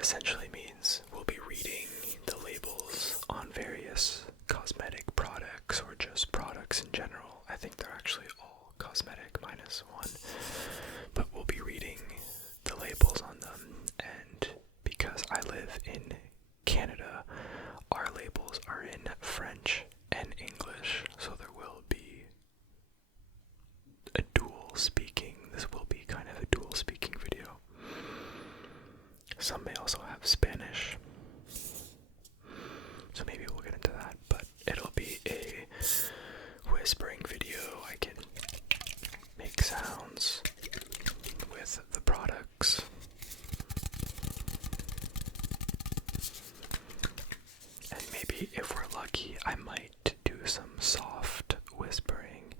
essentially means we'll be reading the labels on various cosmetic products or just products in general. I think they're actually all cosmetic minus one, but we'll be reading the labels on them, and because I live in Canada, our labels are in French and English, so there will be a dual speaking. This will be kind of a dual speaking video. Some may also have Spanish, so maybe we'll get into that, but it'll be a whispering video. I can make sounds with the products. And maybe if we're lucky, I might do some soft whispering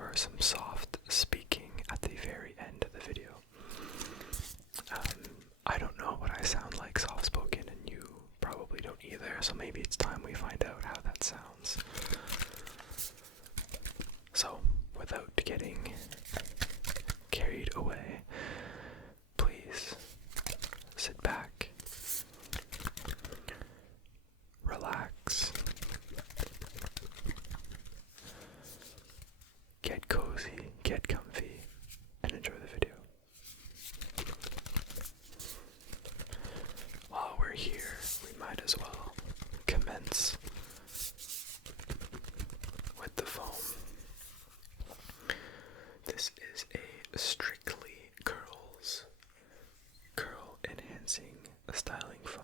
or some soft speaking at the very end of the video. I don't know what I sound like soft spoken, and you probably don't either, so maybe it's time we find out how that sounds. So, without getting carried away, please sit back, relax, get cozy, get comfy, and enjoy the video. While we're here, we might as well commence with the foam. This is a Strictly Curls curl enhancing styling foam.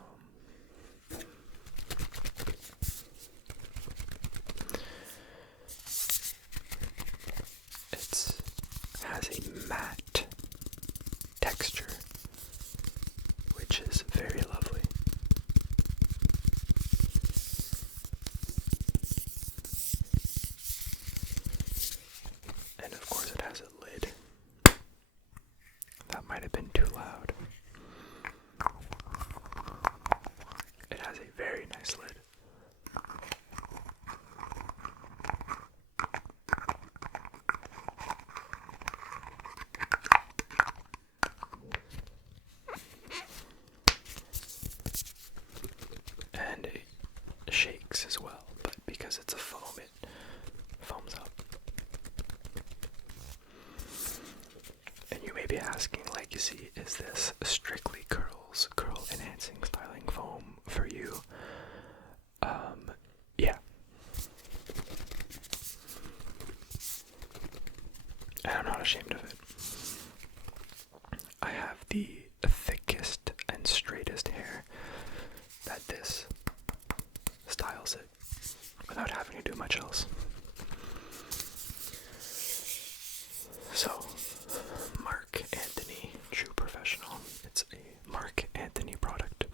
It has a matte texture, which is very lovely. And of course it has a lid. That might have been too loud. It has a very nice lid. And it shakes as well, but because it's a foam, it foams up. And you may be asking, Legacy, is this Strictly Curls curl enhancing styling foam for you? Yeah. And I'm not ashamed of it. I have the thickest and straightest hair that this styles it without having to do much else. So, Marc Anthony True Professional. It's a Marc Anthony product.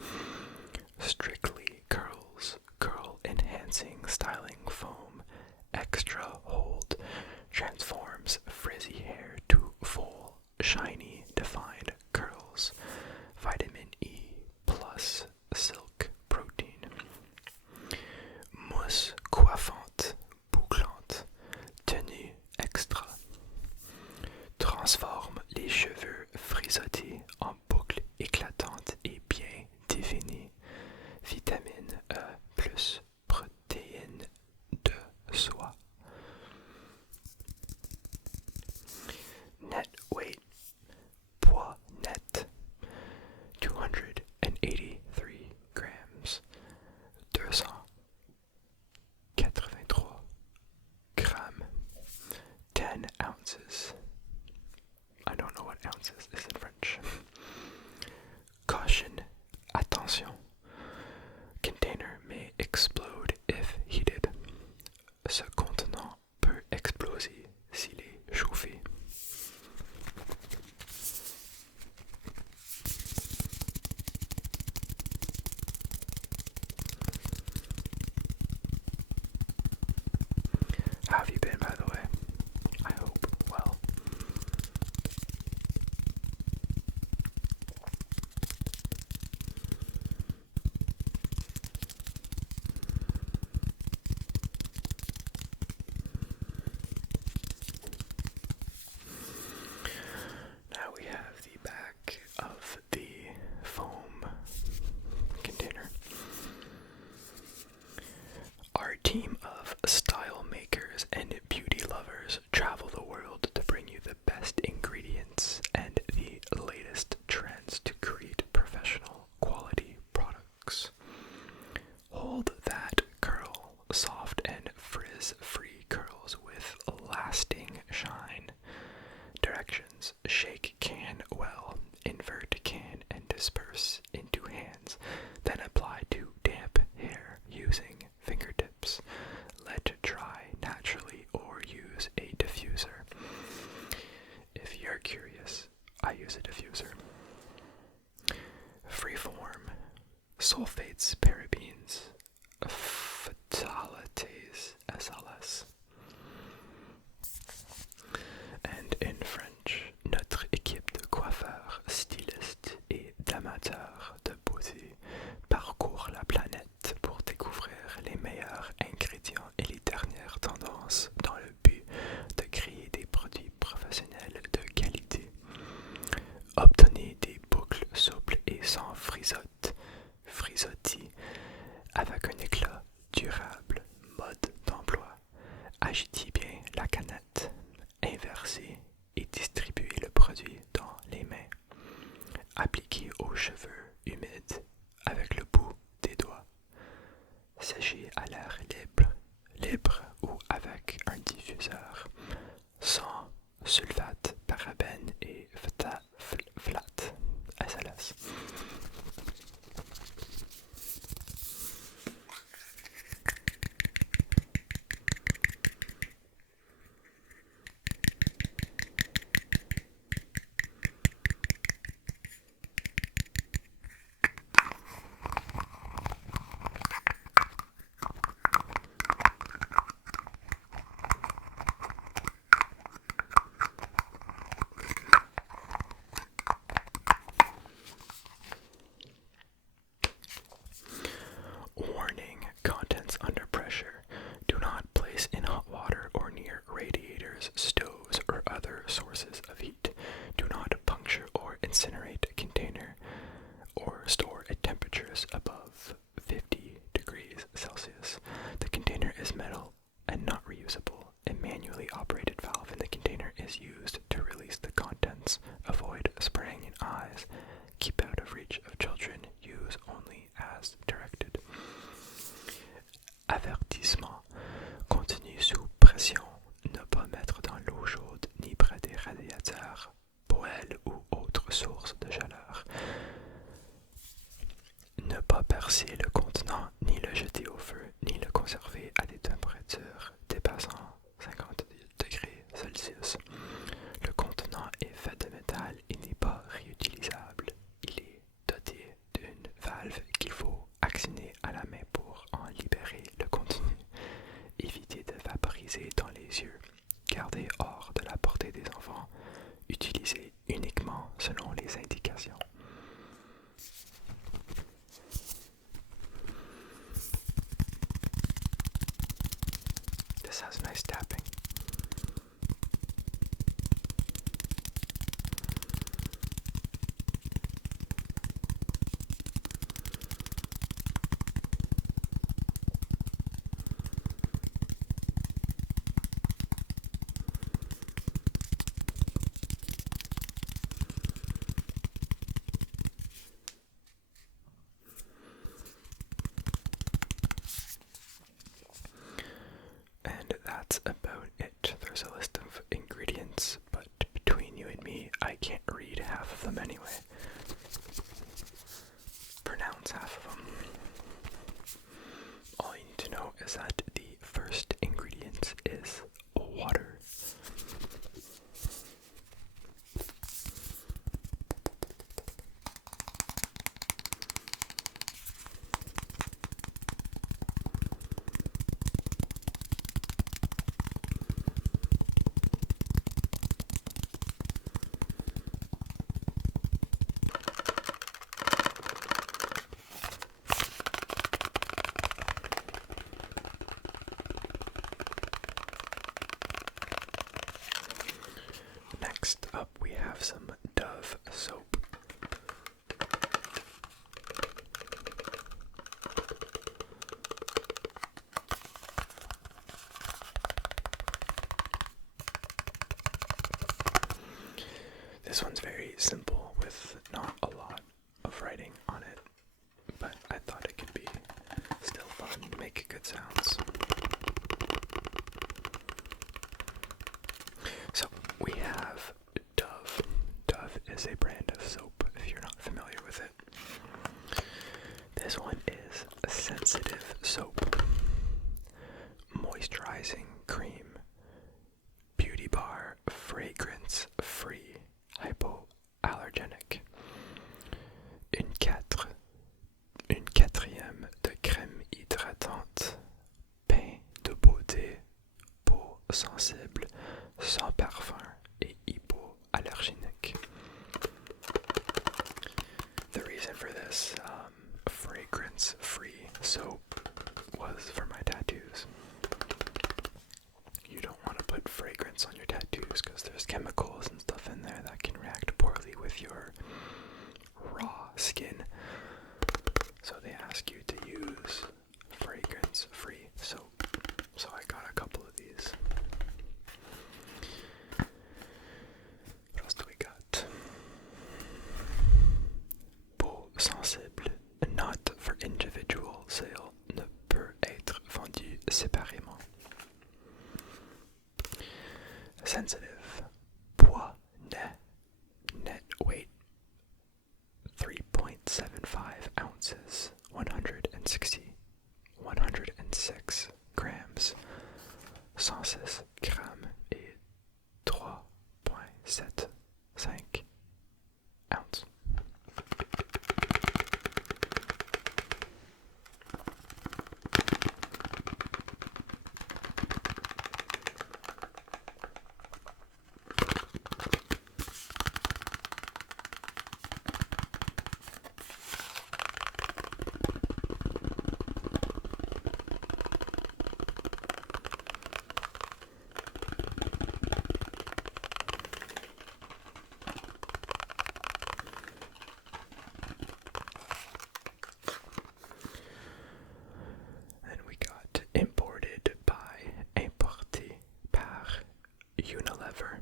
Strictly Curls curl enhancing styling foam. Extra hold transforms frizzy hair to full, shiny, defined curls. Vitamin E plus silk protein. Mousse coiffante, bouclante, tenue extra. Transforme les cheveux frisottés en boucles éclatantes et bien définies. Vitamine E plus protéines de soie. Net weight, poids net, 283 sulfates, parabens, phtalates, SLS. And in French, notre équipe de coiffeurs, stylistes et d'amateurs de beauté parcourt la planète pour découvrir les meilleurs ingrédients et les dernières tendances dans le but de créer des produits professionnels de qualité. Obtenez des boucles souples et sans frisottis, avec un éclat durable. Mode d'emploi. Agitez bien la canette, inversez et distribuez le produit dans les mains. Appliquez aux cheveux humides avec le bout des doigts. Séchez à l'air libre ou avec un diffuseur, sans sulfate, parabènes et phtalates, SLS. Warning, contents under pressure. Do not place in hot water or near radiators, stoves, or other sources of heat. Do not puncture or incinerate a container or store at temperatures above 50 degrees Celsius. The container is metal and not reusable. A manually operated valve in the container is used to release the contents. Avoid spraying in eyes. Keep out of reach of children. Use only as directed. Avertissement. Continue sous pression. Ne pas mettre dans l'eau chaude ni près des radiateurs, poêles ou autres sources de chaleur. Ne pas percer le contenant, ni le jeter au feu, ni le conserver à des températures dépassant 50 degrés Celsius. Le contenant est fait de métal et n'est pas réutilisable. Il est doté d'une valve qu'il faut actionner à la main pour en libérer le contenu. Évitez de vaporiser dans les yeux. Gardez hors de la portée des enfants. Utilisez uniquement selon les indications. This has nice tapping. And that's about it. There's a list of ingredients, but between you and me, I can't read half of them anyway. Pronounce half of them. All you need to know is that the first ingredient is water. Next up, we have some Dove soap. This one's very simple with not a lot of writing on it, but I thought it could be still fun to make good sounds. So we have Dove. Dove is a brand of soap if you're not familiar with it. This one is a sensitive soap, moisturizing cream, beauty bar, fragrance free, hypoallergenic. Une 4 sensible, sans parfum et hypoallergénique. The reason for this fragrance-free soap was for my tattoos. You don't want to put fragrance on your tattoos because there's chemicals and stuff in there that can react poorly with your raw skin. So they ask you to use fragrance-free soap. So I got a couple of these. What else do we got? Peau sensible, not for individual sale, ne peut être vendu séparément. Sensitive, poids net weight 3.75 ounces, 106 grams, 106 grammes et 3.75 ounces. Unilever,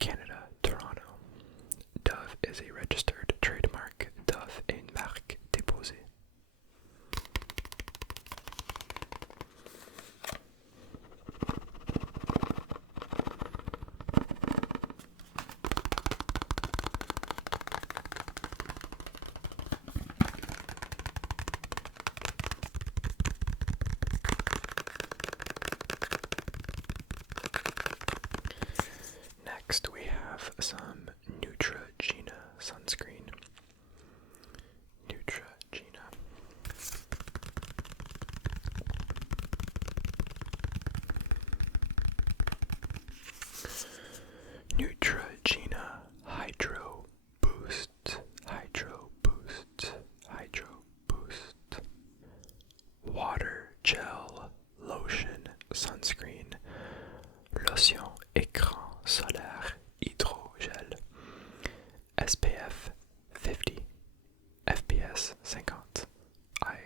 Canada, Toronto. Dove is a registered trademark. Dove est une marque déposée. Next we have some Neutrogena sunscreen. Neutrogena. Neutrogena Hydro Boost. Hydro Boost. Hydro Boost. Water Gel Lotion Sunscreen. Lotion Écran Solaire Hydrogel. SPF 50. FPS 50. I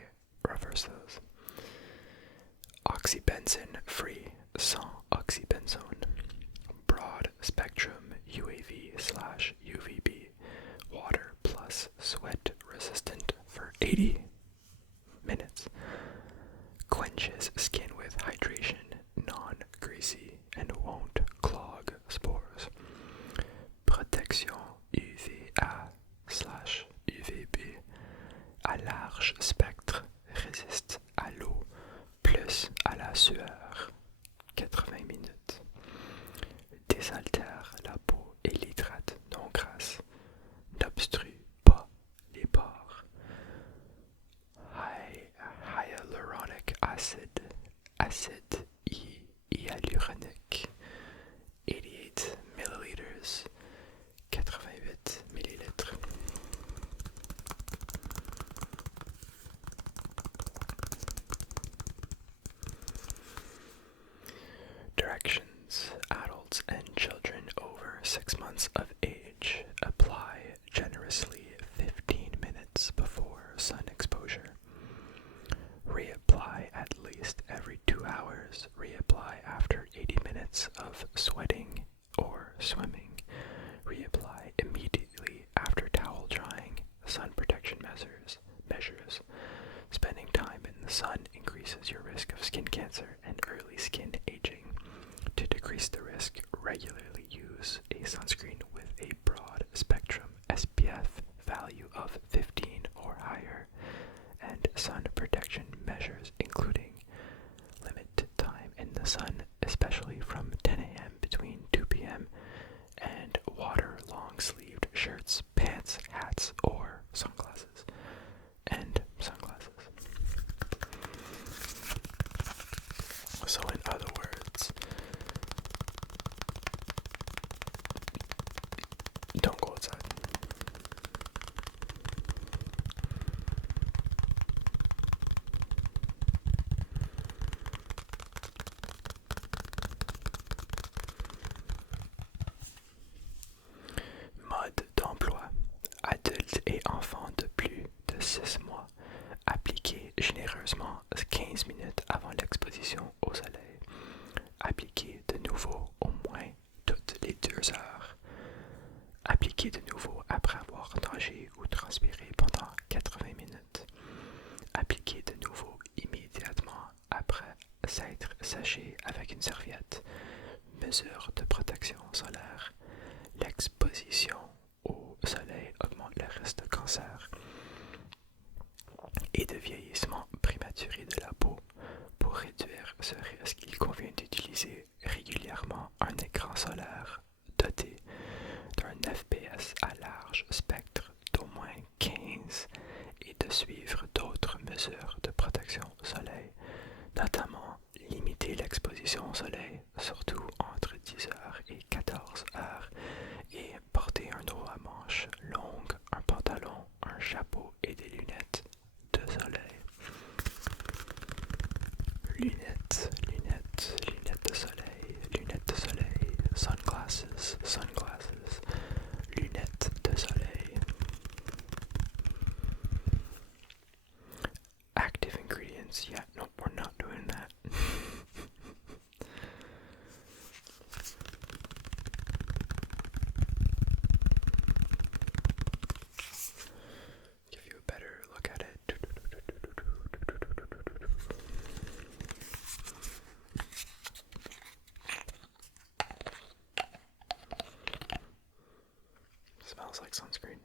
reverse those. Oxybenzone free, sans oxybenzone. Broad spectrum UAV/UVB. Water plus sweat resistant for 80 minutes. Quenches skin with hydration, non-greasy, and won't clog spores. Protection UVA/UVB à large spectre, résiste à l'eau plus à la sueur. 80 minutes. Désaltère la peau et l'hydrate non grasse. N'obstrue pas les pores. Hyaluronic acid. Acide hyaluronique. 88 milliliters. 88 millilitres. Directions. Adults and children over 6 months of age. Apply generously 15 minutes before sun exposure. Reapply at least every 2 hours. Reapply after 80 minutes of sweating or swimming. Reapply immediately after towel drying. Sun protection measures. Spending time in the sun increases your risk of skin cancer and early skin aging. To decrease the risk, regularly use a sunscreen with a broad spectrum SPF value of 15 or higher, and sun protection measures including limit time in the sun, especially from 10 a.m. between 2 p.m. and water long-sleeved shirts, pants, hats, or sunglasses. And sunglasses. So in other words, s'être séché avec une serviette. Mesures de protection solaire. L'exposition au soleil augmente le risque de cancer et de vieillissement prématuré de la peau. Pour réduire ce risque, il convient d'utiliser régulièrement un écran solaire doté d'un FPS à large spectre d'au moins 15 et de suivre d'autres mesures de protection au soleil, notamment limiter l'exposition au soleil, surtout entre 10h et 14h, et porter un haut à manches longue, un pantalon, un chapeau et des lunettes de soleil. Lunettes, lunettes, lunettes de soleil, sunglasses, sunglasses, lunettes de soleil. Active ingredients, yeah, no, we're not doing that. Give you a better look at it. Smells like sunscreen.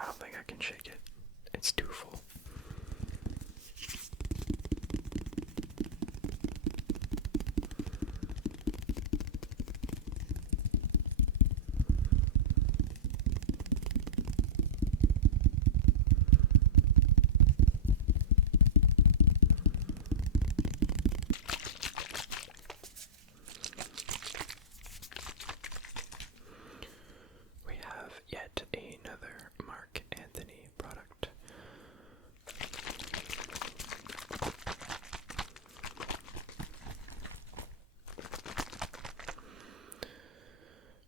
I don't think I can shake it. It's too full. We have yet another Marc Anthony product.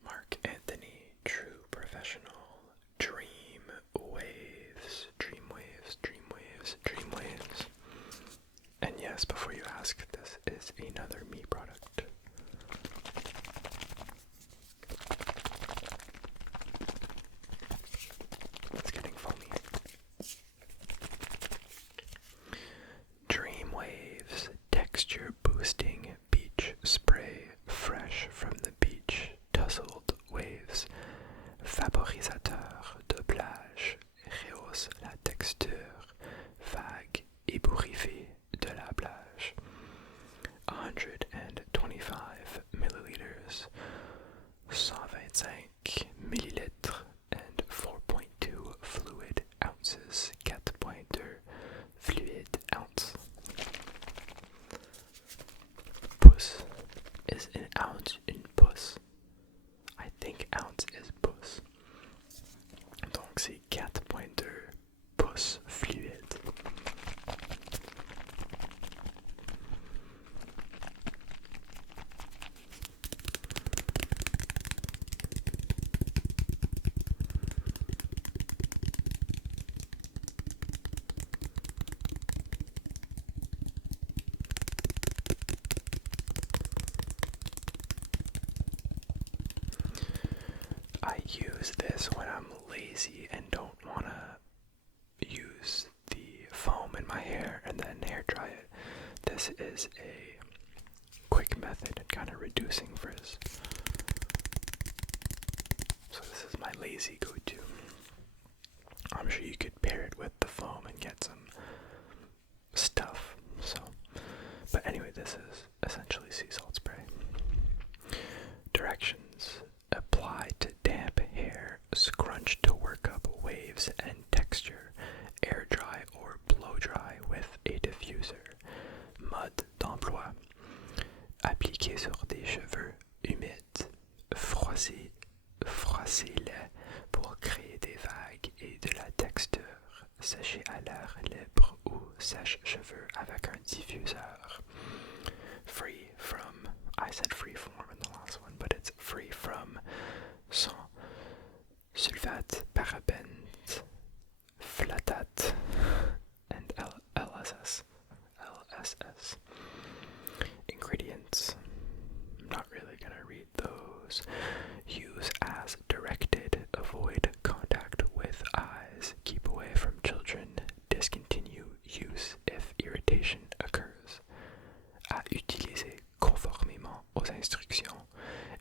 Marc Anthony True Professional Dream Waves. Dream Waves, Dream Waves, Dream Waves. And yes, before you ask, this is another me product. It's getting foamy. Dream Waves Texture Boosting Beach Spray, fresh from the beach, tousled waves. Vaporisateur de plage, rehausse la texture vague et bourrifée de la plage. 125 milliliters, 125 millilitres, and 4.2 fluid ounces, 4.2 fluid ounce. Pouce is an ounce in pouce. I think ounce is pouce. Donc c'est 4.2 pouces fluide. I use this when I'm lazy and don't want to use the foam in my hair and then hair dry it. This is a quick method at kind of reducing frizz. So this is my lazy go-to. I'm sure you could pair it with the foam and get some stuff. So, but anyway, this is essentially sea salt spray. Directions: apply to damp hair, scrunch to work up waves and texture, air dry or blow dry with a diffuser. Mode d'emploi: appliquer sur des cheveux humides, froissez-les pour créer des vagues et de la texture, sécher à l'air libre ou sèche-cheveux avec un diffuseur. Free from, I said free form in the last one, but it's free from sans sulfate, parabènes, phthalate, and LSS. Ingredients. I'm not really gonna read the nose. Use as directed. Avoid contact with eyes. Keep away from children. Discontinue use if irritation occurs. À utiliser conformément aux instructions.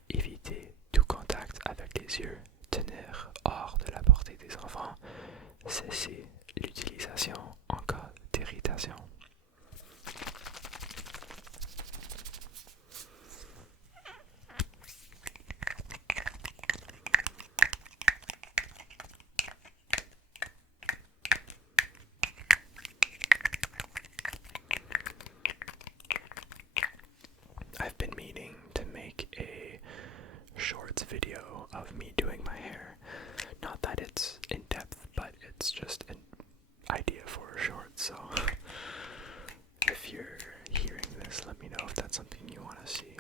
Éviter tout contact avec les yeux. Tenir hors de la portée des enfants. Cesser l'utilisation en cas d'irritation. I've been meaning to make a shorts video of me doing my hair. Not that it's in depth, but it's just an idea for a short, so if you're hearing this, let me know if that's something you want to see.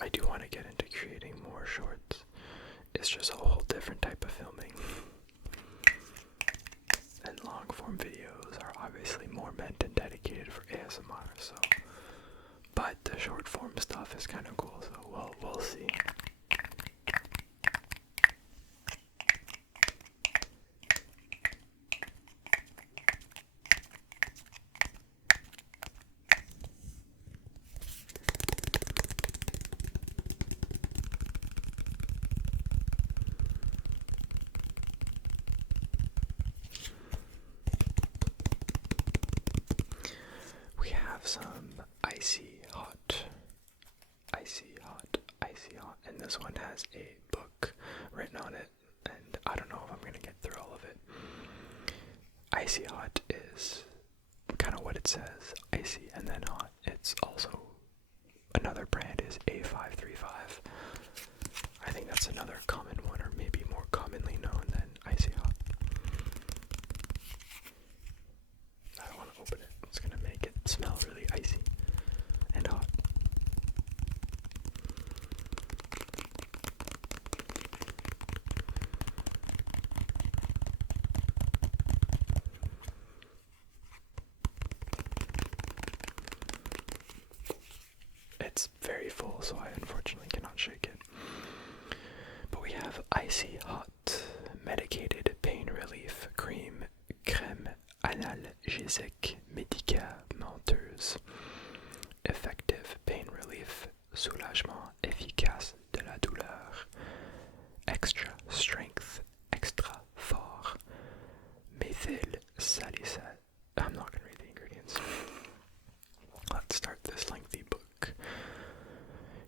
I do want to get into creating more shorts. It's just a whole different type of filming. And long form videos are obviously more meant and dedicated for ASMR, so but the short form stuff is kind of cool, so we'll see. We have some icy hot, and this one has a book written on it, and I don't know if I'm gonna get through all of it. Icy hot is kind of what it says, icy and then hot. It's also, another brand is A535. I think that's another common one, or maybe more commonly known than icy hot. I don't want to open it. It's going to make it smell really icy and hot. It's very full, so I unfortunately cannot shake it. But we have icy hot medicated pain relief cream, crème analgésique médicamenteuse, effective pain relief, soulagement efficace de la douleur, extra strength, extra fort, methyl salicylate. I'm not going to read the ingredients. Let's start this lengthy book.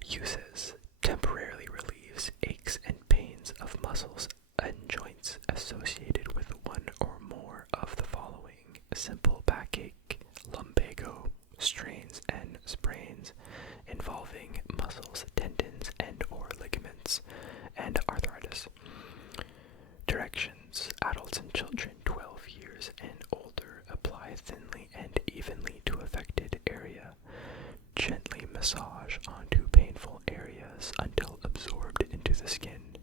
Uses: temporarily relieves aches and pains of muscles and joints associated with one or more of the following: simple backache, lumbago, strains and sprains involving muscles, tendons, and or ligaments, and arthritis. Directions: adults and children 12 years and older. Apply thinly and evenly to affected area. Gently massage onto painful areas until absorbed into the skin.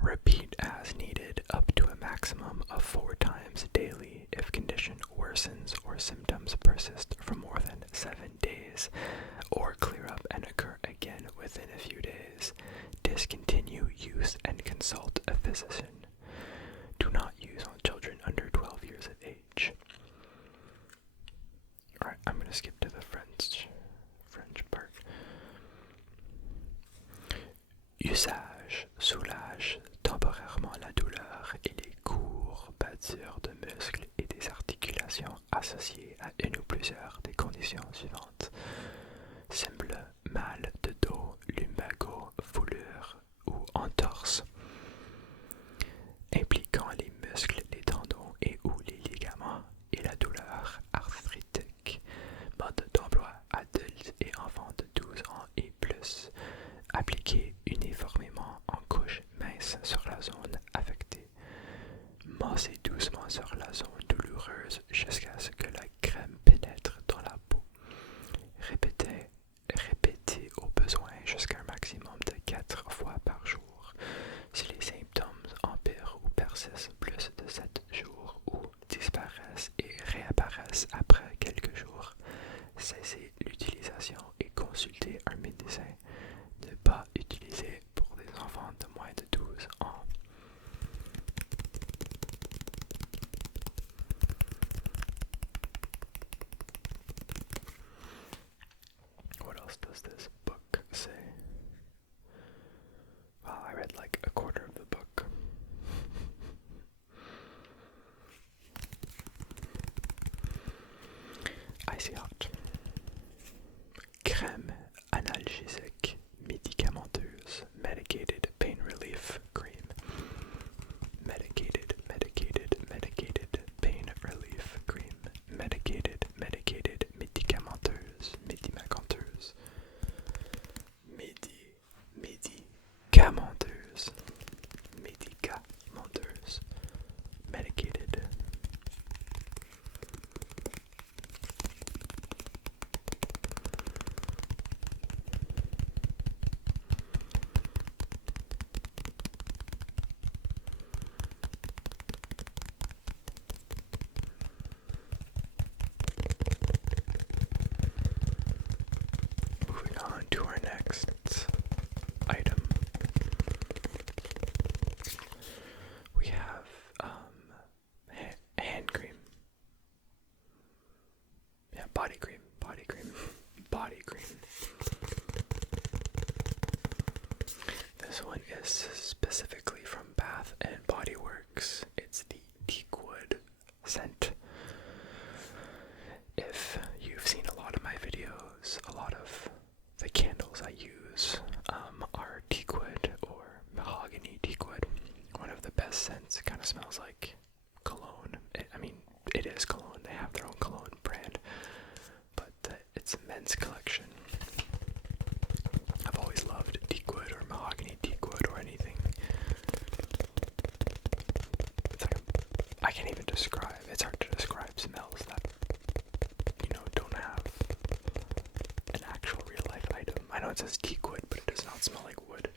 Repeat as needed up to a maximum of 4 times daily if condition worsens or symptoms persist for more than 7 days or clear up and occur again within a few days. Discontinue use and consult a physician. Do not use on children under 12 years of age. Alright, I'm going to skip to the French part. Usage: soulage temporairement la douleur et les courbatures de muscles et des articulations associées à une ou plusieurs des conditions suivantes: simple mal de dos, lumbago, foulure ou entorse, impliquant les muscles, les tendons et ou les ligaments, et la douleur arthritique. Mode d'emploi: adultes et enfants de 12 ans et plus. Appliquer uniformément en couche mince sur la zone affectée. Masser doucement sur la zone douloureuse jusqu'à ce que la crème pénètre dans la peau. Répéter au besoin jusqu'à un maximum de 4 fois par jour. Si les symptômes empirent ou persistent plus de 7 jours ou disparaissent et réapparaissent après quelques jours, cessez l'utilisation body cream, body cream, body cream. This one is specifically from Bath and Body Works. It's the teakwood scent. If you've seen a lot of my videos, a lot of the candles I use are teakwood or mahogany teakwood. One of the best scents. It kind of smells like cologne. It is cologne. They have their own cologne brand, but it's a men's collection. I've always loved teakwood or mahogany teakwood or anything. It's like I can't even describe. It's hard to describe smells that don't have an actual real life item. I know it says teakwood, but it does not smell like wood.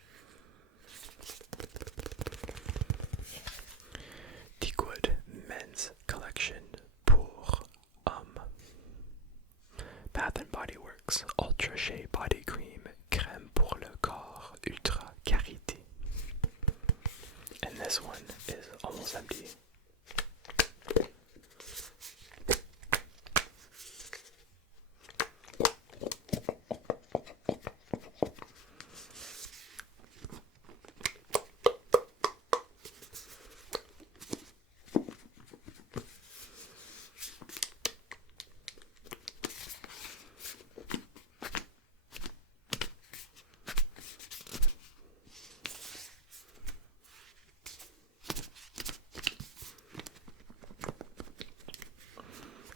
Teakwood men's collection pour Bath and Body Works Ultra Shea Body Cream Crème pour le corps Ultra Karité. And this one is almost empty.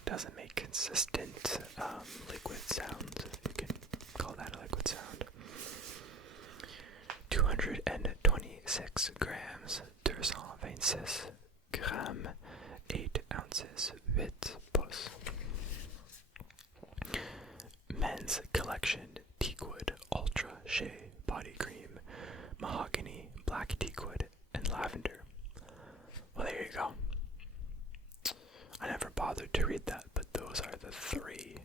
Doesn't make consistent liquid sounds, if you can call that a liquid sound. 226 grams, 226 grams, 8 ounces, 8 pouces. Men's collection teakwood ultra shea body cream, mahogany, black teakwood, and lavender. Well, there you go. I never bothered to read that, but those are the three.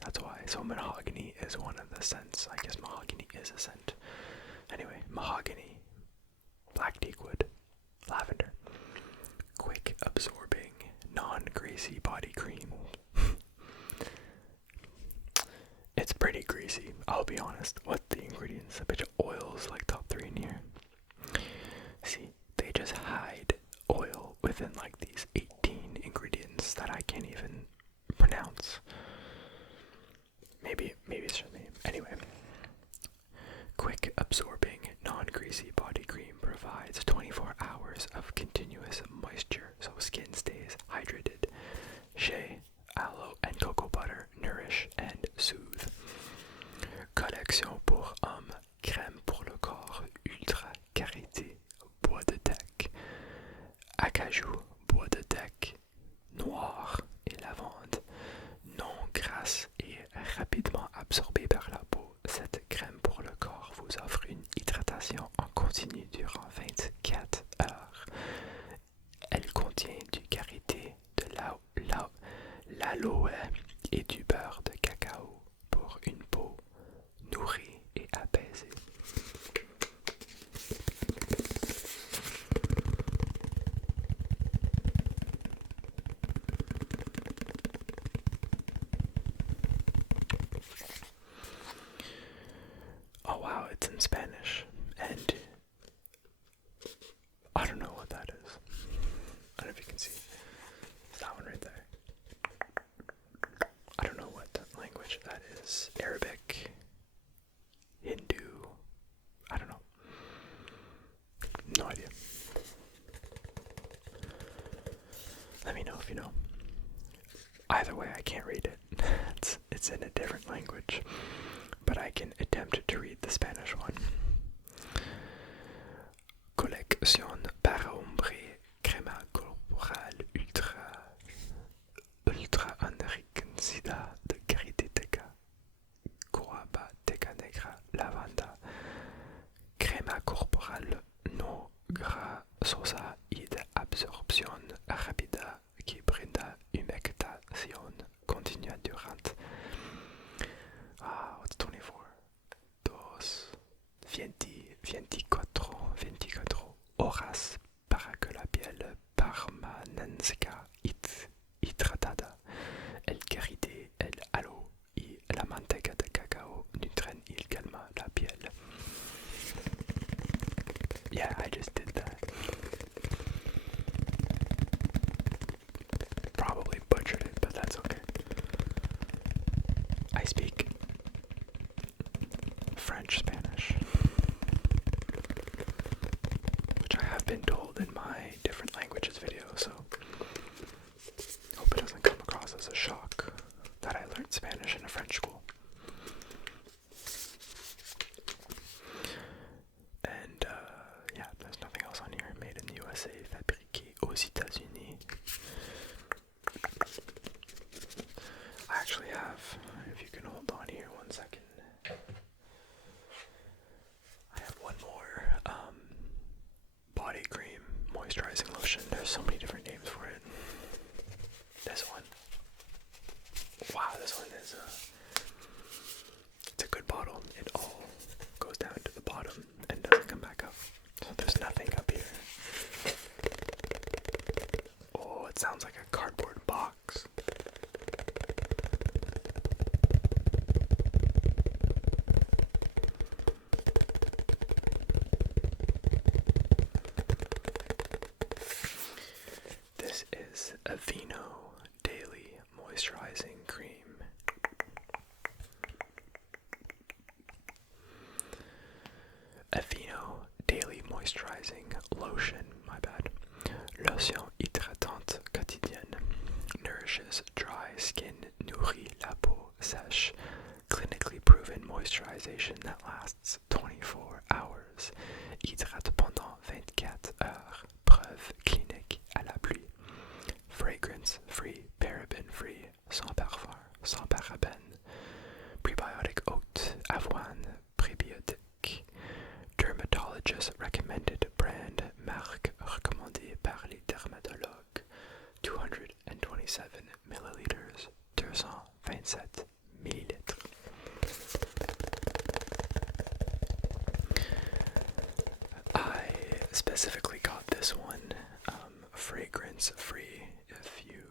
That's why. So mahogany is one of the scents. I guess mahogany is a scent. Anyway, mahogany, black teakwood, lavender. Quick absorbing, non-greasy body cream. It's pretty greasy, I'll be honest. What the ingredients? A bunch of oils, like top 3 in here. See, they just hide oil within like these 18 ingredients that I can't even pronounce. Maybe it's just me. Anyway, quick absorbing, non-greasy body cream provides 24 hours of continuous moisture, so skin stays hydrated. Shea, aloe, and cocoa butter nourish and soothe. Collection pour hommes, crème pour le corps, ultra karité, bois de teck, acajou, bois de teck, noir et lavande, non grasse et rapidement absorbée par la peau. Cette crème pour le corps vous offre une hydratation en continu durant 24 heures. Elle contient du karité, de l'aloe et du beurre de cacao pour une peau nourrie et apaisée. Oh wow, it's in Spanish, and I don't know what that is. I don't know if you can see. It's that one right there. I don't know what language that is. Arabic, Hindu, I don't know. No idea. Let me know if you know. Either way, I can't read it. It's in a different language, but I can attempt to read the Spanish one. Collection para hombre, crema corporal ultra enriquecida de karité teca, guava teca negra, lavanda, crema corporal no grasosa y de absorción rápida que brinda humectación continua durante what's 24? 24 horas para que la speak French Spanish, which I have been told in my different languages video, so hope it doesn't come across as a shock that I learned Spanish in a French school. And yeah, there's nothing else on here. Made in the USA, fabriqué aux États-Unis. I actually have, if you can hold on here 1 second, I have one more body cream moisturizing lotion. There's so many different names for it. This one. Wow, this one is it's a good bottle. It all goes down to the bottom and doesn't come back up. So there's nothing up here. Oh, it sounds like a cardboard box. This is Aveeno Daily Moisturizing Cream. Aveeno Daily Moisturizing Lotion, my bad. Lotion hydratante quotidienne. Nourishes dry skin, nourrit la peau sèche. Clinically proven moisturization that lasts 24 hours. Hydrate pendant 24 heures. Preuve clinique à la pluie. Fragrance free, paraben free, sans parfum, sans parabènes. Prebiotic oat, avoine, prébiotique. Dermatologist recommended brand, marque recommandée par les dermatologues. 227 milliliters, 227 milliliters. I specifically got this one fragrance free if you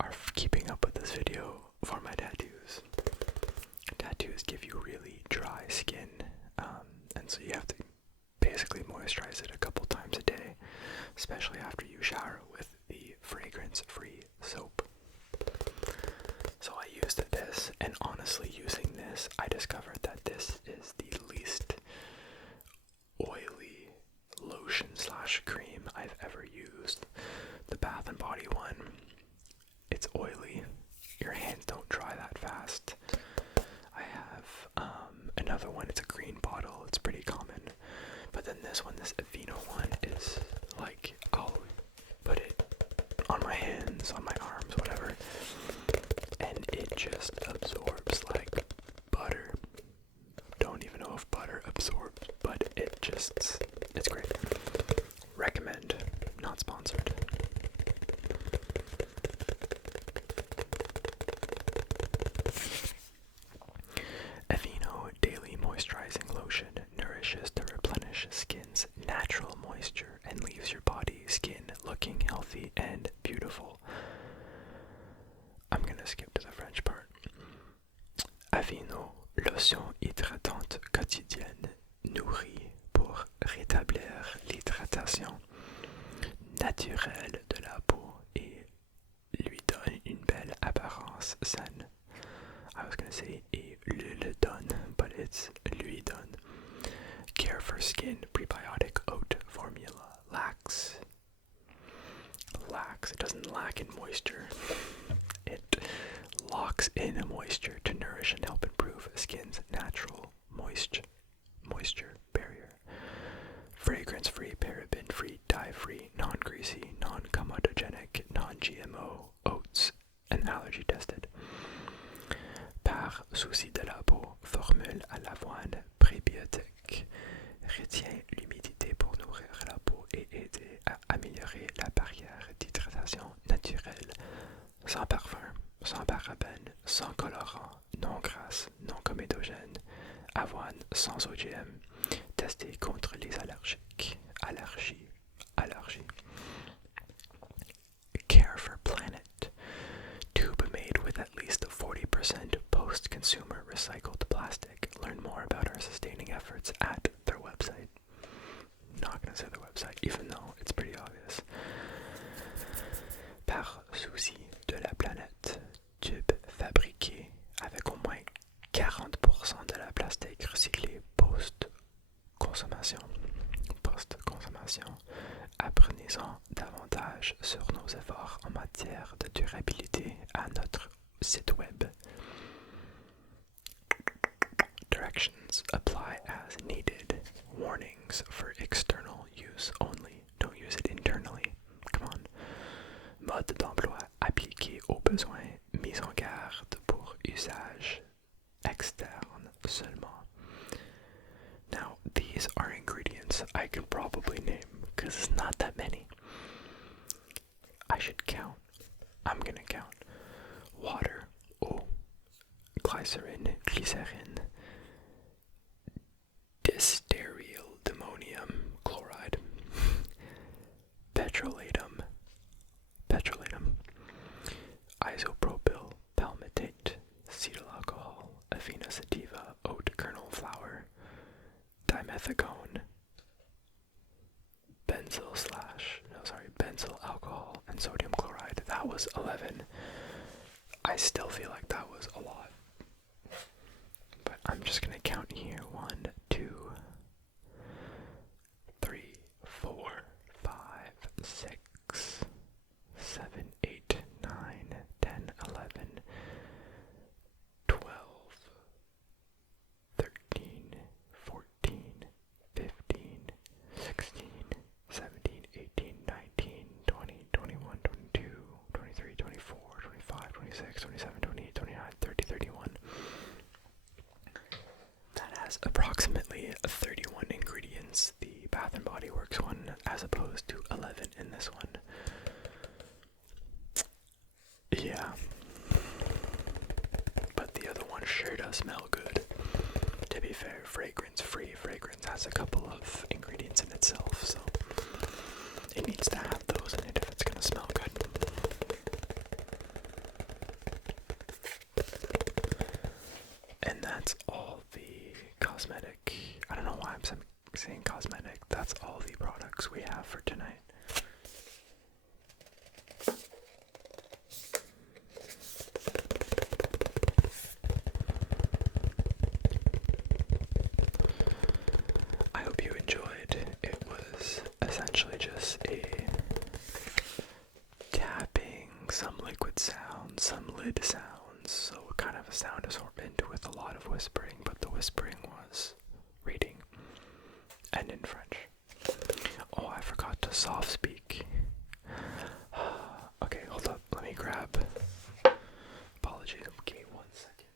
are keeping up with this video for my tattoos. Tattoos give you really dry skin, and so you have to basically moisturize it a couple times a day, especially after you shower with the fragrance free soap. So I used this, and honestly, using this, I discovered that this is the least oily lotion slash cream I've ever used. The Bath and Body one, it's oily. Your hands don't dry that fast. I have another one, it's a green bottle, it's pretty common. But then this one, this Aveeno one, is like, I'll put it on my hands, on my arms, whatever, and it just absorbs like butter. Don't even know if butter absorbs, but it's great. Recommend, not sponsored. Aveeno Daily Moisturizing Lotion nourishes to replenish skin's natural moisture and leaves your body, skin looking healthy and beautiful. I'm gonna skip to the French part. Aveeno Lotion hydratante quotidienne nourrit pour rétablir l'hydratation naturelle de la peau et lui donne une belle apparence saine. I was gonna say et le donne, but it's lui donne. Care for skin prebiotic oat formula lacks. It doesn't lack in moisture. It locks in moisture to nourish and help improve skin's natural moisture barrier. Fragrance-free, paraben-free, dye-free, non-greasy, non-comedogenic, non-GMO oats, and allergy tested. Par souci de la peau, formule à l'avoine prébiotique. Retient l'humidité pour nourrir la peau et aider à améliorer la barrière d'hydratation naturelle. Sans parfum, sans parabènes, sans colorant, non grasse, non comédogène. Avoine sans OGM. Testé contre les allergiques. Allergie. Care for Planet. Tube made with at least 40% post-consumer recycled plastic. Learn more about our sustaining efforts at their website. Not gonna say their website, even though it's pretty obvious. Par souci de la planète. Tube fabriqué avec au moins matière de durabilité à notre site web. Directions apply as needed. Warnings for external use only. Don't use it internally. Come on. Mode d'emploi appliqué aux besoins. Mise en garde pour usage externe seulement. Now, these are ingredients I could probably name because it's not that many. I should count. I'm gonna count. Water, eau, glycerin, diammonium chloride, petrolatum, isopropyl palmitate, cetyl alcohol, avena sativa, oat kernel flour, dimethicone, benzyl alcohol, and sodium chloride. That was 11. I still feel like that was a lot. But I'm just gonna count here. 1, 2, 3, 4, 5, 6, 7, 8, 9, 10, 11, 12, 13, 14, 15, 16, 17, 18, 19, 20, 21, 22, 23, 24, 25, 26, 27, 28, 29, 30, 31. That has approximately 31 ingredients, the Bath & Body Works one, as opposed to 11 in this one. Yeah. But the other one sure does smell good. To be fair, fragrance-free fragrance has a couple of ingredients in itself, so it needs to have those in it if it's gonna smell good. And that's all the cosmetic, I don't know why I'm saying cosmetic, that's all the products we have for tonight. I hope you enjoyed. It was essentially just a tapping, some liquid sounds, some lid sounds, so kind of a sound assortment with a lot of whispering, but the whispering was reading and in French. Oh, I forgot to soft speak. Okay, hold up, let me grab. Apologies, give me 1 second.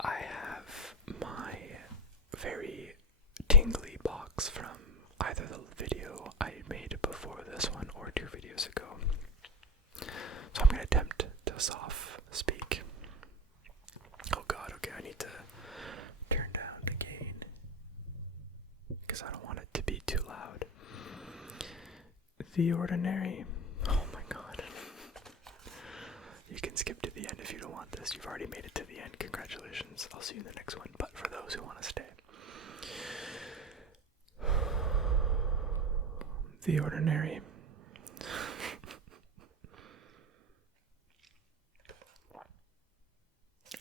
I have my very tingly box from either the video I made before this one or 2 videos ago. So I'm going to attempt to soft speak. Oh god, okay, I need to turn down the gain because I don't want it to be too loud. The Ordinary. Oh my god. You can skip to the end if you don't want this. You've already made it to the end. Congratulations. I'll see you in the next one. But for those who want to stay. The Ordinary.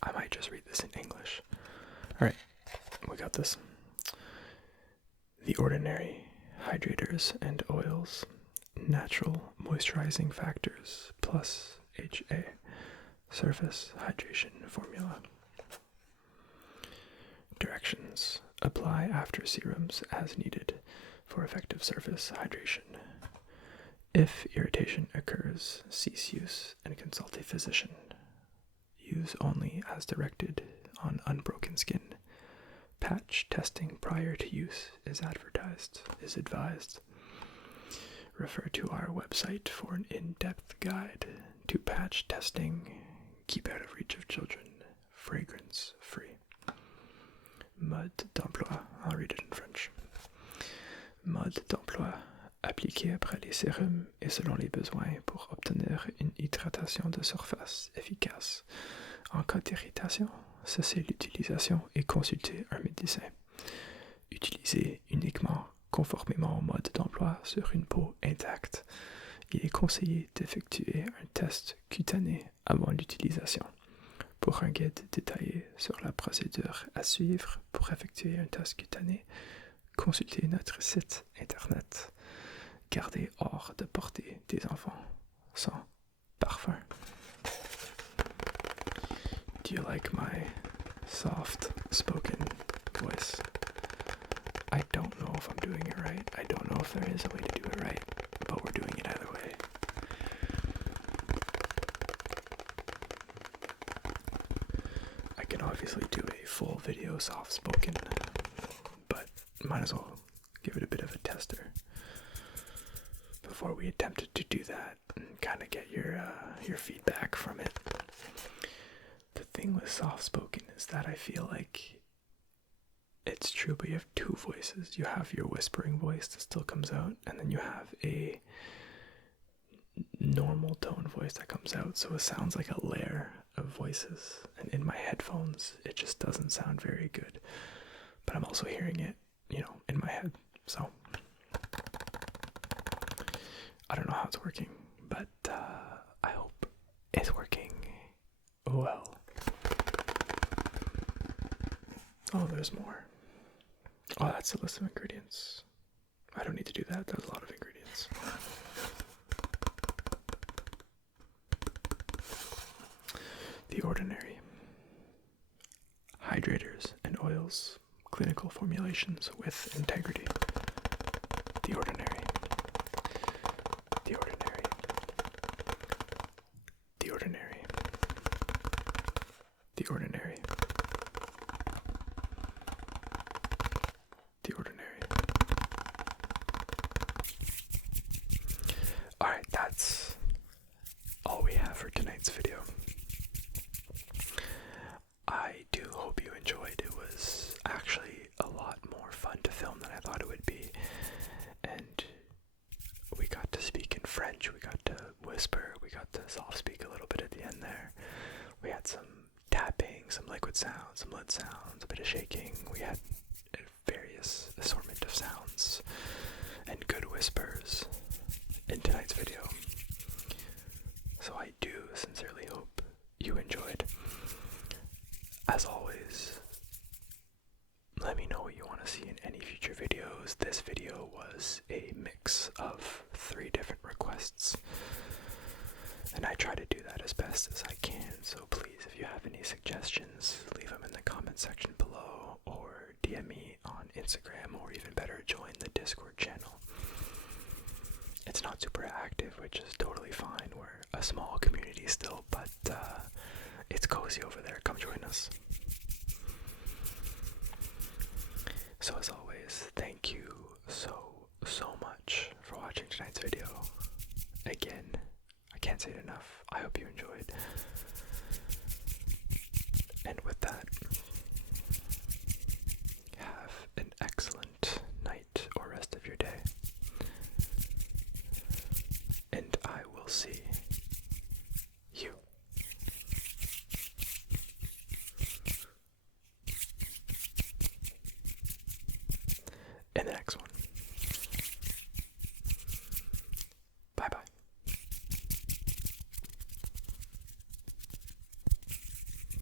I might just read this in English. Alright, we got this. The Ordinary hydrators and oils, natural moisturizing factors plus HA, surface hydration formula. Directions: apply after serums as needed for effective surface hydration. If irritation occurs, cease use and consult a physician. Use only as directed on unbroken skin. Patch testing prior to use is advised. Refer to our website for an in-depth guide to patch testing. Keep out of reach of children. Fragrance free. Mode d'emploi. I'll read it in French. Mode d'emploi. Appliqué après les sérums et selon les besoins pour obtenir une hydratation de surface efficace. En cas d'irritation, cessez l'utilisation et consultez un médecin. Utilisez uniquement conformément au mode d'emploi sur une peau intacte. Il est conseillé d'effectuer un test cutané avant l'utilisation. Pour un guide détaillé sur la procédure à suivre pour effectuer un test cutané, consultez notre site internet garder hors de portée des enfants sans parfum. Do you like my soft spoken voice? I don't know if I'm doing it right. I don't know if there is a way to do it right, but we're doing it either way. I can obviously do a full video soft spoken, but might as well give it a bit of a tester before we attempt to do that and kind of get your feedback from it. The thing with soft spoken is that I feel like it's true, but you have two voices. You have your whispering voice that still comes out, and then you have a normal tone voice that comes out, so it sounds like a layer of voices, and in my headphones it just doesn't sound very good, but I'm also hearing it, in my head, so I don't know how it's working, but I hope it's working well. Oh, there's more. Oh, that's the list of ingredients. I don't need to do that. There's a lot of ingredients. The Ordinary. Hydrators and oils. Clinical formulations with integrity. The Ordinary. The Ordinary. The Ordinary. The Ordinary. The Ordinary. Alright, that's all we have for tonight's video. I do hope you enjoyed. It was actually a lot more fun to film than I thought it would be. And we got to speak in French, we got to whisper, we got to soft speak a little bit at the end there. We had some tapping, some liquid sounds, some lid sounds, a bit of shaking. We had various assortment of sounds and good whispers in tonight's video. So I do sincerely hope you enjoyed. As always, let me know what you want to see in any future videos. This video was a mix of 3 different requests, and I try to do that as best as I can. So please, if you have any suggestions, leave them in the comment section below, or DM me on Instagram, or even better, join the Discord channel. It's not super active, which is totally fine. We're a small community still, but it's cozy over there. Come join us. So as always, thank you so much for watching tonight's video. Again, I can't say it enough. I hope you enjoyed. And with that, have an excellent night or rest of your day. And I will see